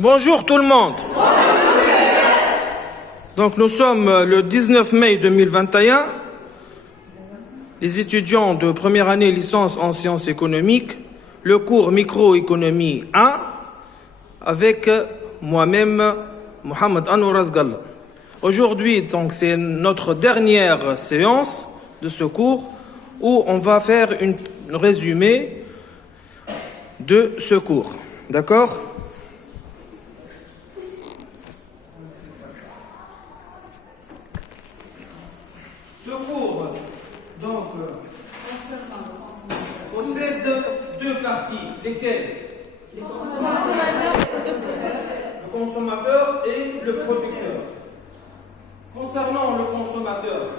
Bonjour tout le monde. Donc nous sommes le 19 mai 2021. Les étudiants de première année licence en sciences économiques, le cours microéconomie 1, avec moi-même, Mohamed Anwar Asgal. Aujourd'hui, donc, c'est notre dernière séance de ce cours où on va faire un résumé de ce cours. D'accord ? Ce cours, donc, possède deux parties. Lesquelles? Le consommateur et le producteur. Concernant le consommateur,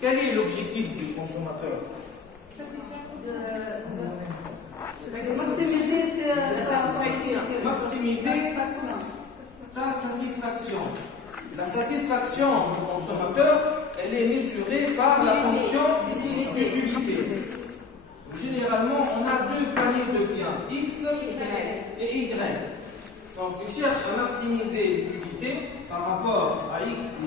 quel est l'objectif du consommateur? Maximiser sa satisfaction. La satisfaction du consommateur, elle est mesurée par la fonction d'utilité. Généralement, on a deux paniers de biens, X et Y. Donc, il cherche à maximiser l'utilité par rapport à X et Y,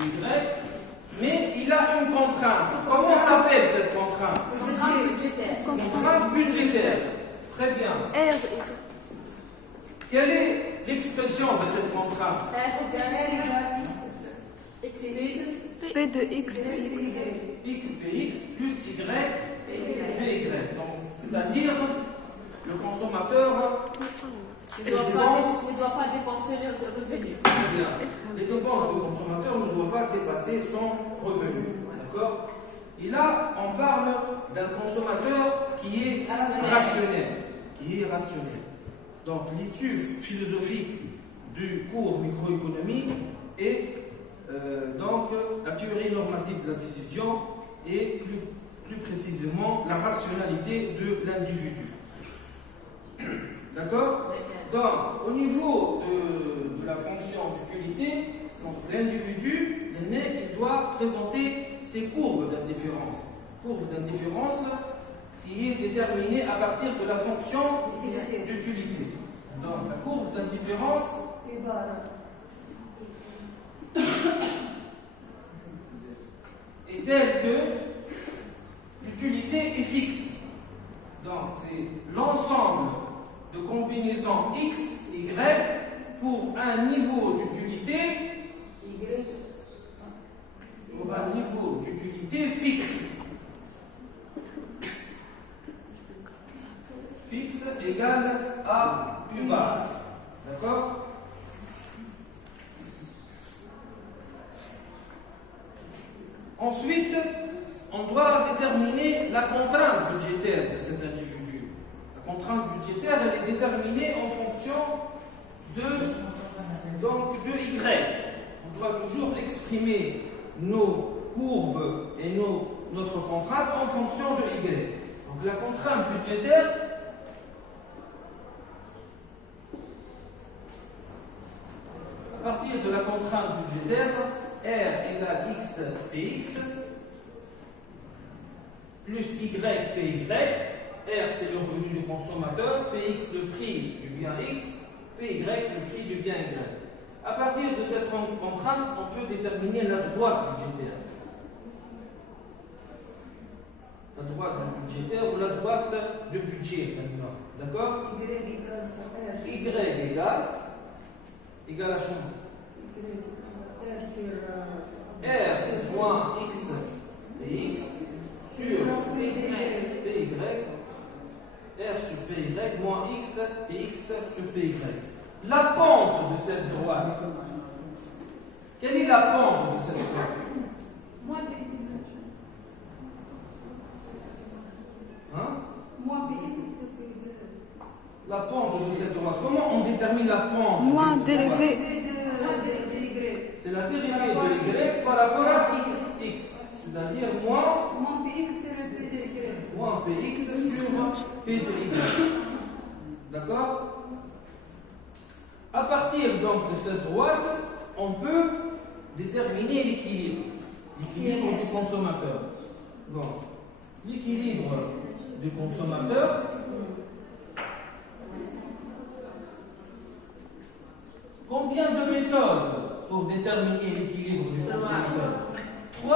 mais il a une contrainte. Comment s'appelle cette contrainte? Contrainte budgétaire. Très bien. Quelle est l'expression de cette contrainte? P de X. X Px plus Y Py. Donc, c'est-à-dire, le consommateur ne doit pas dépenser le revenu. Bien. Les dépenses du consommateur ne doivent pas dépasser son revenu. D'accord? Et là, on parle d'un consommateur qui est rationnel. Donc, l'issue philosophique du cours microéconomie est donc la théorie normative de la décision et plus précisément la rationalité de l'individu. D'accord? Donc, au niveau de la fonction d'utilité, l'individu, l'aîné, il doit présenter ses courbes d'indifférence. Courbe d'indifférence qui est déterminée à partir de la fonction d'utilité. Donc, la courbe d'indifférence est telle que l'utilité est fixe. Donc, c'est l'ensemble de combinaisons X, Y pour un niveau d'utilité fixe. Fixe égale à U bar. D'accord? Ensuite, on doit déterminer la contrainte budgétaire de cet individu. La contrainte budgétaire, elle est déterminée en fonction de Y. On doit toujours exprimer nos courbes et notre contrainte en fonction de Y. Donc la contrainte budgétaire, à partir de la contrainte budgétaire, R égale X Px plus Y Py. R c'est le revenu du consommateur, Px le prix du bien X, Py le prix du bien Y. À partir de cette contrainte, on peut déterminer la droite budgétaire. La droite budgétaire ou la droite de budget, ça me va. D'accord? Y égale à combien? R moins X Px sur Py, R sur Py moins X Px sur Py. La pente de cette droite. Quelle est la pente de cette droite? La pente de cette droite. Comment on détermine la pente? Moins dérivée. C'est la dérivée de Y par rapport à X. C'est-à-dire moins Px sur P de Y. D'accord? À partir donc de cette droite, on peut déterminer l'équilibre du consommateur. Donc, l'équilibre du consommateur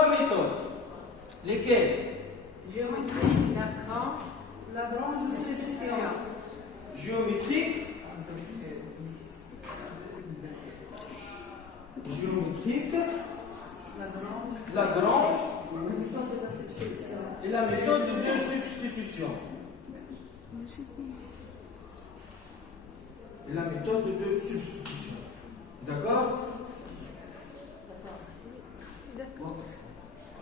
trois méthodes. Lesquelles? Géométrique, Lagrange de substitution. Géométrique. Lagrange. Et la méthode de substitution. Et la méthode de substitution. D'accord?